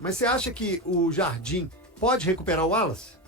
Mas você acha que o Jardim pode recuperar o Wallace?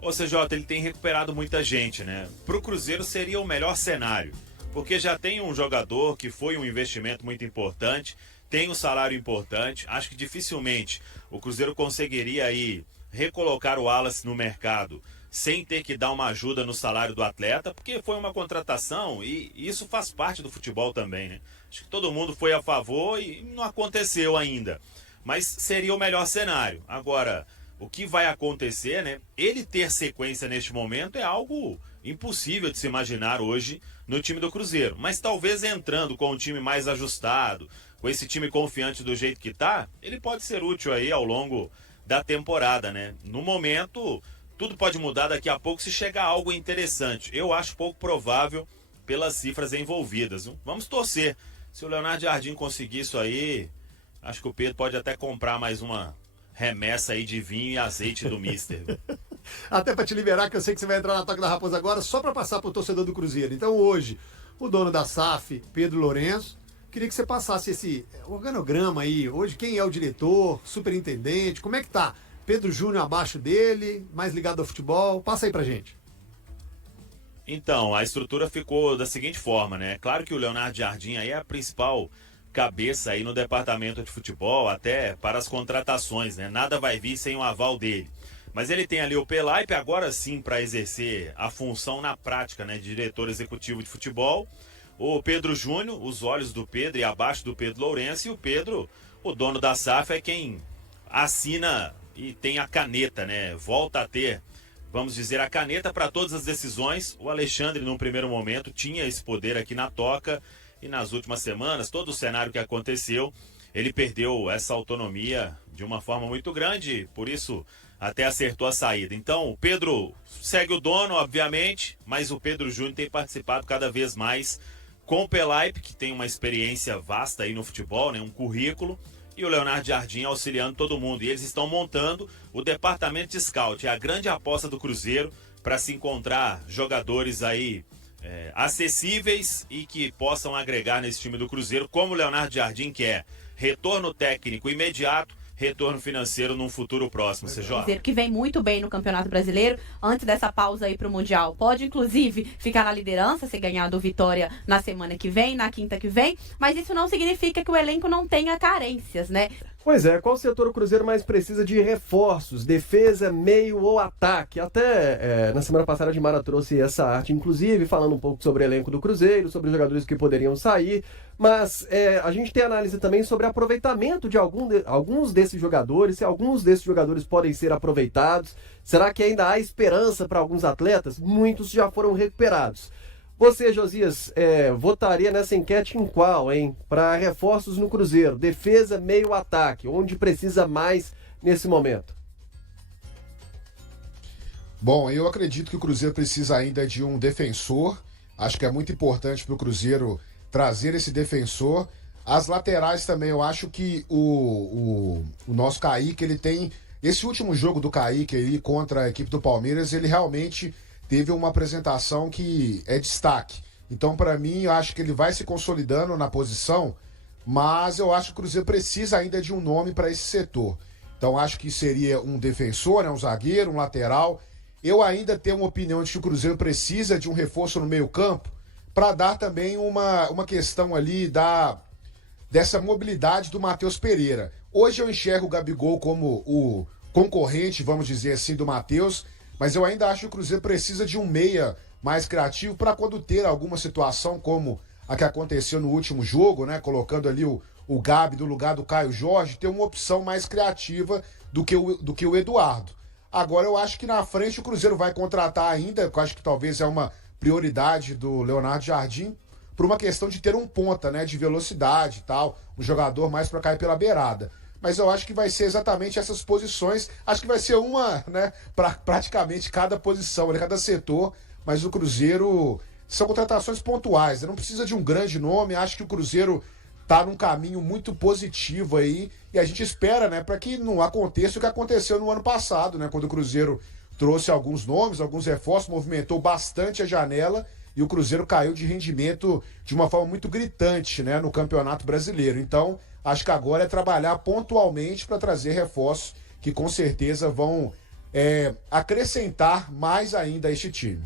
Ô, CJ, ele tem recuperado muita gente, né? Pro Cruzeiro seria o melhor cenário, porque já tem um jogador que foi um investimento muito importante, tem um salário importante, acho que dificilmente o Cruzeiro conseguiria aí recolocar o Wallace no mercado sem ter que dar uma ajuda no salário do atleta, porque foi uma contratação e isso faz parte do futebol também, né? Acho que todo mundo foi a favor e não aconteceu ainda, mas seria o melhor cenário. Agora, o que vai acontecer, né? Ele ter sequência neste momento é algo impossível de se imaginar hoje no time do Cruzeiro, mas talvez entrando com um time mais ajustado, com esse time confiante do jeito que tá, ele pode ser útil aí ao longo da temporada, né? No momento, tudo pode mudar daqui a pouco se chegar algo interessante. Eu acho pouco provável pelas cifras envolvidas. Vamos torcer. Se o Leonardo Jardim conseguir isso aí, acho que o Pedro pode até comprar mais uma remessa aí de vinho e azeite do Mister. Até para te liberar, que eu sei que você vai entrar na Toca da Raposa agora, só para passar pro torcedor do Cruzeiro. Então hoje, o dono da SAF, Pedro Lourenço, queria que você passasse esse organograma aí. Hoje, quem é o diretor, superintendente, como é que tá? Pedro Júnior abaixo dele, mais ligado ao futebol. Passa aí pra gente. Então, a estrutura ficou da seguinte forma, né? Claro que o Leonardo Jardim aí é a principal cabeça aí no departamento de futebol, até para as contratações, né? Nada vai vir sem o aval dele. Mas ele tem ali o Pelaipe, agora sim para exercer a função na prática, né? De diretor executivo de futebol. O Pedro Júnior, os olhos do Pedro e abaixo do Pedro Lourenço, e o Pedro, o dono da SAF, é quem assina e tem a caneta, né? Volta a ter, vamos dizer, a caneta para todas as decisões. O Alexandre, num primeiro momento, tinha esse poder aqui na Toca, e nas últimas semanas, todo o cenário que aconteceu, ele perdeu essa autonomia de uma forma muito grande, por isso até acertou a saída. Então, o Pedro segue o dono, obviamente, mas o Pedro Júnior tem participado cada vez mais com o Pelaipe, que tem uma experiência vasta aí no futebol, né, um currículo, e o Leonardo Jardim auxiliando todo mundo. E eles estão montando o departamento de scout, é a grande aposta do Cruzeiro para se encontrar jogadores aí acessíveis e que possam agregar nesse time do Cruzeiro, como o Leonardo Jardim quer. Retorno técnico imediato, retorno financeiro num futuro próximo, CJ. Que vem muito bem no Campeonato Brasileiro, antes dessa pausa aí pro Mundial. Pode, inclusive, ficar na liderança, se ganhar do Vitória na semana que vem, na quinta que vem, mas isso não significa que o elenco não tenha carências, né? Pois é, qual setor o Cruzeiro mais precisa de reforços? Defesa, meio ou ataque? Até na semana passada a Dimara trouxe essa arte, inclusive, falando um pouco sobre o elenco do Cruzeiro, sobre os jogadores que poderiam sair, mas a gente tem análise também sobre aproveitamento de alguns desses jogadores, se alguns desses jogadores podem ser aproveitados. Será que ainda há esperança para alguns atletas? Muitos já foram recuperados. Você, Josias, votaria nessa enquete em qual, hein? Para reforços no Cruzeiro, defesa, meio, ataque, onde precisa mais nesse momento? Bom, eu acredito que o Cruzeiro precisa ainda de um defensor. Acho que é muito importante para o Cruzeiro trazer esse defensor. As laterais também, eu acho que o nosso Kaique, ele tem... Esse último jogo do Kaique aí contra a equipe do Palmeiras, ele realmente teve uma apresentação que é destaque. Então, para mim, eu acho que ele vai se consolidando na posição, mas eu acho que o Cruzeiro precisa ainda de um nome para esse setor. Então, acho que seria um defensor, né, um zagueiro, um lateral. Eu ainda tenho uma opinião de que o Cruzeiro precisa de um reforço no meio-campo para dar também uma questão ali dessa mobilidade do Matheus Pereira. Hoje eu enxergo o Gabigol como o concorrente, vamos dizer assim, do Matheus, mas eu ainda acho que o Cruzeiro precisa de um meia mais criativo para quando ter alguma situação como a que aconteceu no último jogo, né? Colocando ali o Gabi no lugar do Caio Jorge, ter uma opção mais criativa do que o Eduardo. Agora eu acho que na frente o Cruzeiro vai contratar ainda, eu acho que talvez é uma prioridade do Leonardo Jardim, por uma questão de ter um ponta, né? De velocidade e tal, um jogador mais para cair pela beirada. Mas eu acho que vai ser exatamente essas posições. Acho que vai ser uma, né, para praticamente cada posição, cada setor. Mas o Cruzeiro são contratações pontuais, né? Não precisa de um grande nome. Acho que o Cruzeiro está num caminho muito positivo aí. E a gente espera, né, para que não aconteça o que aconteceu no ano passado, né, quando o Cruzeiro trouxe alguns nomes, alguns reforços, movimentou bastante a janela e o Cruzeiro caiu de rendimento de uma forma muito gritante, né, no Campeonato Brasileiro. Então, Acho que agora é trabalhar pontualmente para trazer reforços que com certeza vão acrescentar mais ainda a este time.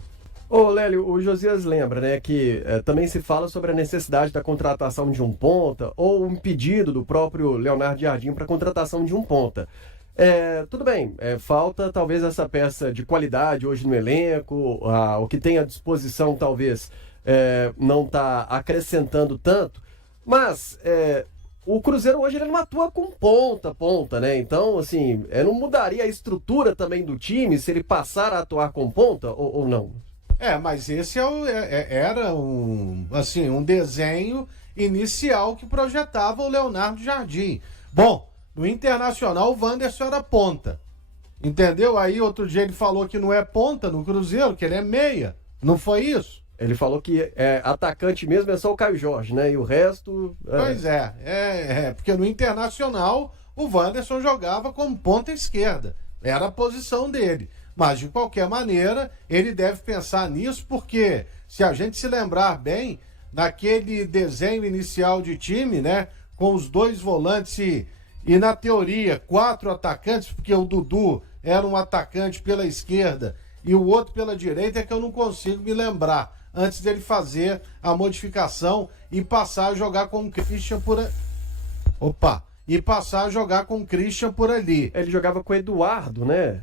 Ô, Lélio, o Josias lembra, né, que também se fala sobre a necessidade da contratação de um ponta ou um pedido do próprio Leonardo Jardim para a contratação de um ponta. Tudo bem, falta talvez essa peça de qualidade hoje no elenco, o que tem à disposição talvez não está acrescentando tanto, mas o Cruzeiro hoje ele não atua com ponta, né? Então, assim, não mudaria a estrutura também do time se ele passar a atuar com ponta ou não? Mas esse era um desenho inicial que projetava o Leonardo Jardim. Bom, no Internacional o Wanderson era ponta, entendeu? Aí outro dia ele falou que não é ponta no Cruzeiro, que ele é meia, não foi isso? Ele falou que atacante mesmo é só o Caio Jorge, né? E o resto... Pois porque no Internacional o Wanderson jogava como ponta esquerda, era a posição dele. Mas, de qualquer maneira, ele deve pensar nisso, porque se a gente se lembrar bem, naquele desenho inicial de time, né, com os 2 volantes e na teoria, 4 atacantes, porque o Dudu era um atacante pela esquerda e o outro pela direita, é que eu não consigo me lembrar, antes dele fazer a modificação e passar a jogar com o Christian por ali. Ele jogava com o Eduardo, né?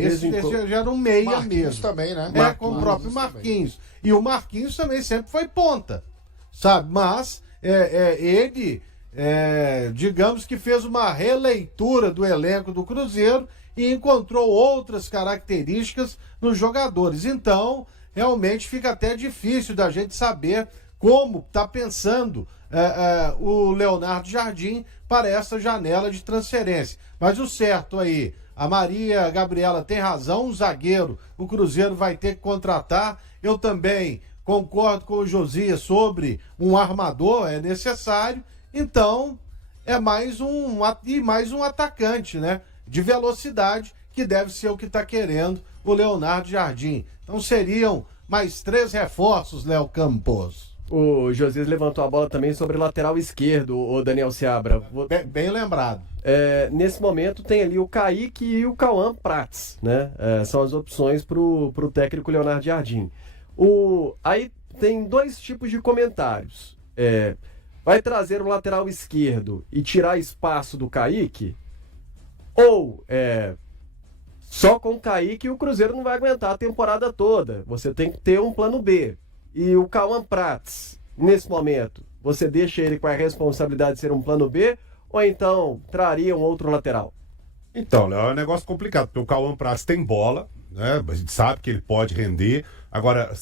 Esse já era um meia Marquinhos mesmo. também, né? Com o próprio Marquinhos. Também. E o Marquinhos também sempre foi ponta, sabe? Mas ele, digamos que fez uma releitura do elenco do Cruzeiro e encontrou outras características nos jogadores. Então, realmente fica até difícil da gente saber como está pensando o Leonardo Jardim para essa janela de transferência. Mas o certo aí, a Maria Gabriela tem razão, um zagueiro o Cruzeiro vai ter que contratar. Eu também concordo com o Josias sobre um armador, é necessário. Então, mais um atacante, né, de velocidade, que deve ser o que está querendo o Leonardo Jardim. Então seriam mais 3 reforços, Léo Campos. O Josias levantou a bola também sobre o lateral esquerdo, o Daniel Seabra. Bem lembrado. Nesse momento tem ali o Kaique e o Cauã Prats, né? São as opções pro técnico Leonardo Jardim. Aí tem 2 tipos de comentários. Vai trazer o lateral esquerdo e tirar espaço do Kaique? Ou só com o Kaique o Cruzeiro não vai aguentar a temporada toda. Você tem que ter um plano B. E o Cauã Prats, nesse momento, você deixa ele com a responsabilidade de ser um plano B ou então traria um outro lateral? Então, Léo, é um negócio complicado, porque o Cauã Prats tem bola, né? A gente sabe que ele pode render. Agora,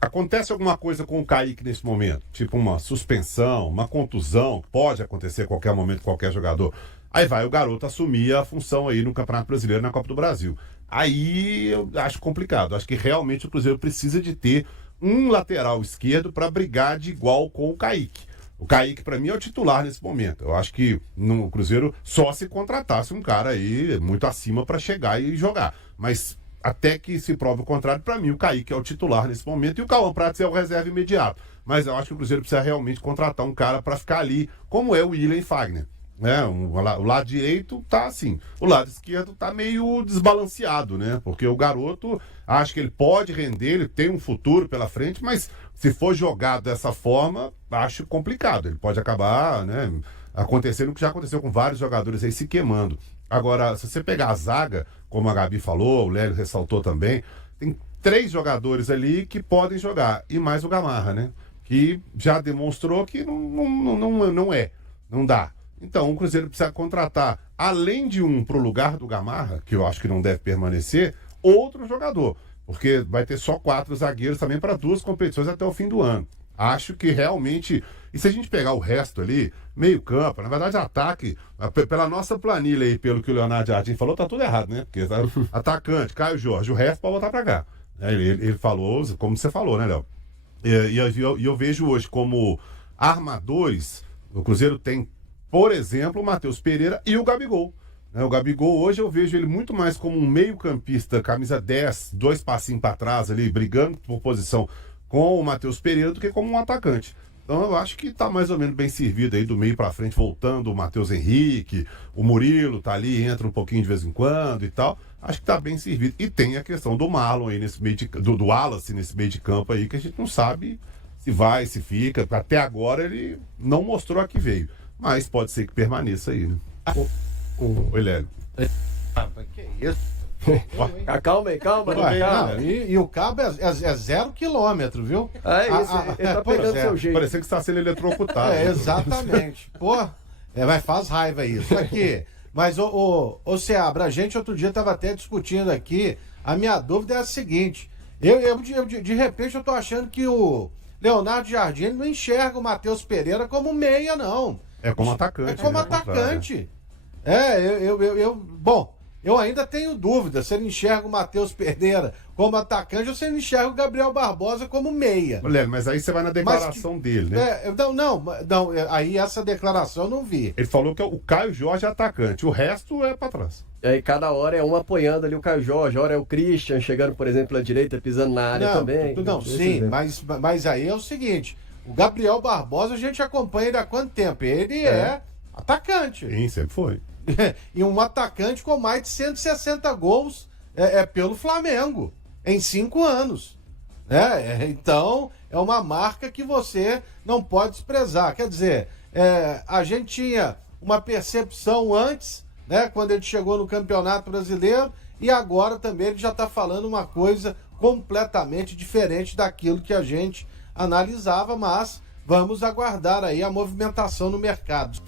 acontece alguma coisa com o Kaique nesse momento? Tipo uma suspensão, uma contusão, pode acontecer a qualquer momento com qualquer jogador. Aí vai o garoto assumir a função aí no Campeonato Brasileiro, na Copa do Brasil. Aí eu acho complicado. Acho que realmente o Cruzeiro precisa de ter um lateral esquerdo para brigar de igual com o Kaique. O Kaique, para mim, é o titular nesse momento. Eu acho que no Cruzeiro só se contratasse um cara aí muito acima para chegar e jogar. Mas até que se prove o contrário, para mim, o Kaique é o titular nesse momento e o Cauã Prats é o reserva imediato. Mas eu acho que o Cruzeiro precisa realmente contratar um cara para ficar ali, como é o William Fagner. O lado direito tá assim, o lado esquerdo tá meio desbalanceado, né? Porque o garoto, acho que ele pode render, ele tem um futuro pela frente, mas se for jogado dessa forma, acho complicado. Ele pode acabar, né, acontecendo o que já aconteceu com vários jogadores aí se queimando. Agora, se você pegar a zaga, como a Gabi falou, o Lélio ressaltou também, tem 3 jogadores ali que podem jogar, e mais o Gamarra, né? Que já demonstrou que não dá. Então, o Cruzeiro precisa contratar, além de um pro lugar do Gamarra, que eu acho que não deve permanecer, outro jogador. Porque vai ter só 4 zagueiros também para 2 competições até o fim do ano. Acho que realmente... E se a gente pegar o resto ali, meio campo, na verdade ataque, pela nossa planilha aí, pelo que o Leonardo Jardim falou, tá tudo errado, né? Porque atacante, Caio Jorge, o resto pode voltar para cá. Ele falou, como você falou, né, Léo? E eu vejo hoje como armadores, o Cruzeiro tem, por exemplo, o Matheus Pereira e o Gabigol. O Gabigol, hoje eu vejo ele muito mais como um meio-campista, camisa 10, 2 passinhos para trás ali, brigando por posição com o Matheus Pereira, do que como um atacante. Então eu acho que tá mais ou menos bem servido aí do meio pra frente, voltando o Matheus Henrique, o Murilo tá ali, entra um pouquinho de vez em quando e tal. Acho que tá bem servido. E tem a questão do Marlon aí nesse meio do Wallace nesse meio de campo aí, que a gente não sabe se vai, se fica. Até agora ele não mostrou a que veio. Mas pode ser que permaneça aí, né? Oi, Lélio. Que isso? Calma aí, calma. Ué, calma. não, e o cabo é 0 quilômetro, viu? É isso, ele tá pois pegando é. seu jeito. Parecia que você está sendo eletrocutado. Exatamente. Pô, mas faz raiva isso aqui. Mas, ô Seabra, a gente outro dia tava até discutindo aqui, a minha dúvida é a seguinte, de repente eu tô achando que o Leonardo Jardim ele não enxerga o Matheus Pereira como meia, não. É como atacante. É como né? atacante. Bom, eu ainda tenho dúvida se ele enxerga o Matheus Pereira como atacante ou se ele enxerga o Gabriel Barbosa como meia. Lélio, mas aí você vai na declaração dele, né? Não, aí essa declaração eu não vi. Ele falou que o Caio Jorge é atacante, o resto é pra trás. E aí cada hora é um apoiando ali o Caio Jorge, hora é o Christian chegando, por exemplo, à direita, pisando na área também. Não, sim, mas aí é o seguinte, o Gabriel Barbosa a gente acompanha ele há quanto tempo? Ele é atacante. Sim, sempre foi. E um atacante com mais de 160 gols pelo Flamengo em 5 anos. Então, é uma marca que você não pode desprezar. Quer dizer, a gente tinha uma percepção antes, né, quando ele chegou no Campeonato Brasileiro, e agora também ele já está falando uma coisa completamente diferente daquilo que a gente analisava, mas vamos aguardar aí a movimentação no mercado.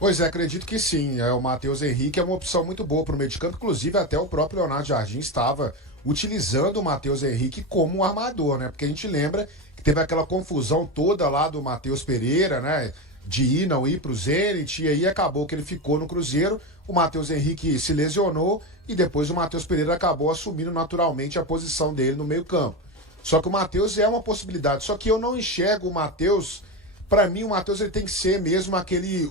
Pois é, acredito que sim. O Matheus Henrique é uma opção muito boa para o meio de campo. Inclusive, até o próprio Leonardo Jardim estava utilizando o Matheus Henrique como um armador, né? Porque a gente lembra que teve aquela confusão toda lá do Matheus Pereira, né? De ir, não ir para o Zenit. E aí acabou que ele ficou no Cruzeiro. O Matheus Henrique se lesionou e depois o Matheus Pereira acabou assumindo naturalmente a posição dele no meio campo. Só que o Matheus é uma possibilidade. Só que eu não enxergo o Matheus... Para mim, o Matheus ele tem que ser mesmo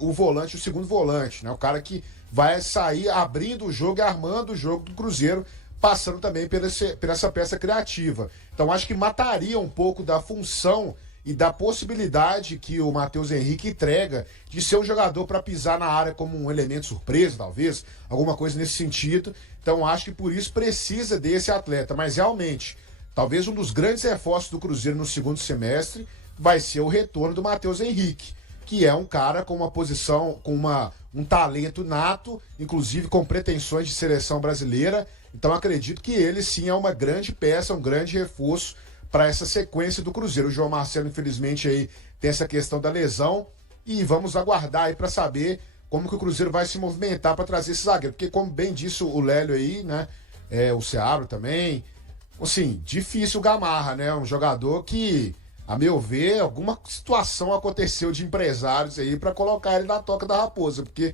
o volante, o segundo volante, né? O cara que vai sair abrindo o jogo e armando o jogo do Cruzeiro, passando também por essa peça criativa. Então, acho que mataria um pouco da função e da possibilidade que o Matheus Henrique entrega de ser um jogador para pisar na área como um elemento surpresa, talvez, alguma coisa nesse sentido. Então, acho que por isso precisa desse atleta. Mas, realmente, talvez um dos grandes reforços do Cruzeiro no segundo semestre vai ser o retorno do Matheus Henrique, que é um cara com uma posição, com um talento nato, inclusive com pretensões de seleção brasileira. Então acredito que ele sim é uma grande peça, um grande reforço para essa sequência do Cruzeiro. O João Marcelo, infelizmente, aí tem essa questão da lesão e vamos aguardar aí para saber como que o Cruzeiro vai se movimentar para trazer esse zagueiro. Porque, como bem disse o Lélio aí, né? O Seabra também. Assim, difícil o Gamarra, né? Um jogador que, a meu ver, alguma situação aconteceu de empresários aí para colocar ele na toca da raposa, porque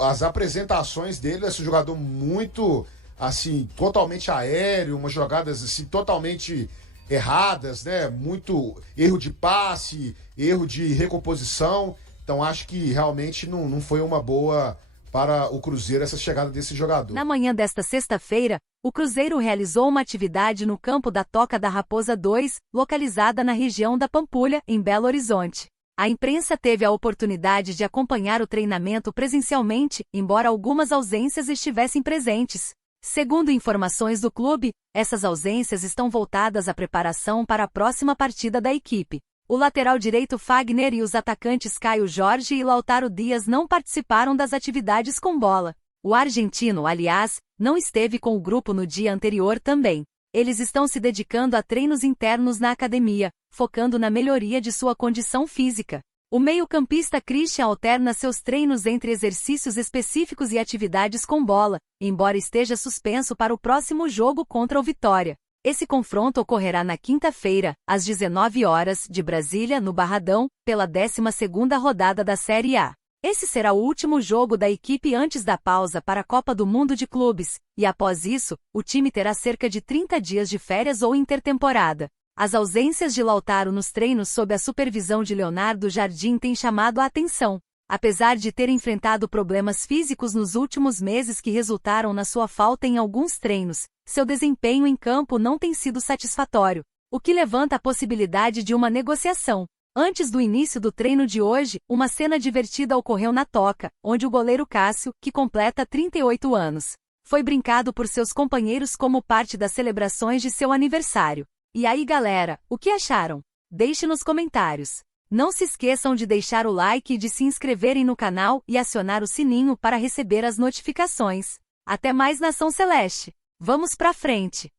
as apresentações dele, esse jogador muito, assim, totalmente aéreo, umas jogadas, assim, totalmente erradas, né? Muito erro de passe, erro de recomposição. Então, acho que realmente não foi uma boa para o Cruzeiro essa chegada desse jogador. Na manhã desta sexta-feira, o Cruzeiro realizou uma atividade no campo da Toca da Raposa 2, localizada na região da Pampulha, em Belo Horizonte. A imprensa teve a oportunidade de acompanhar o treinamento presencialmente, embora algumas ausências estivessem presentes. Segundo informações do clube, essas ausências estão voltadas à preparação para a próxima partida da equipe. O lateral direito Fagner e os atacantes Caio Jorge e Lautaro Dias não participaram das atividades com bola. O argentino, aliás, não esteve com o grupo no dia anterior também. Eles estão se dedicando a treinos internos na academia, focando na melhoria de sua condição física. O meio-campista Christian alterna seus treinos entre exercícios específicos e atividades com bola, embora esteja suspenso para o próximo jogo contra o Vitória. Esse confronto ocorrerá na quinta-feira, às 19 horas, de Brasília, no Barradão, pela 12ª rodada da Série A. Esse será o último jogo da equipe antes da pausa para a Copa do Mundo de Clubes, e após isso, o time terá cerca de 30 dias de férias ou intertemporada. As ausências de Lautaro nos treinos sob a supervisão de Leonardo Jardim têm chamado a atenção. Apesar de ter enfrentado problemas físicos nos últimos meses que resultaram na sua falta em alguns treinos, seu desempenho em campo não tem sido satisfatório, o que levanta a possibilidade de uma negociação. Antes do início do treino de hoje, uma cena divertida ocorreu na toca, onde o goleiro Cássio, que completa 38 anos, foi brincado por seus companheiros como parte das celebrações de seu aniversário. E aí, galera, o que acharam? Deixe nos comentários. Não se esqueçam de deixar o like e de se inscreverem no canal e acionar o sininho para receber as notificações. Até mais, Nação Celeste! Vamos pra frente!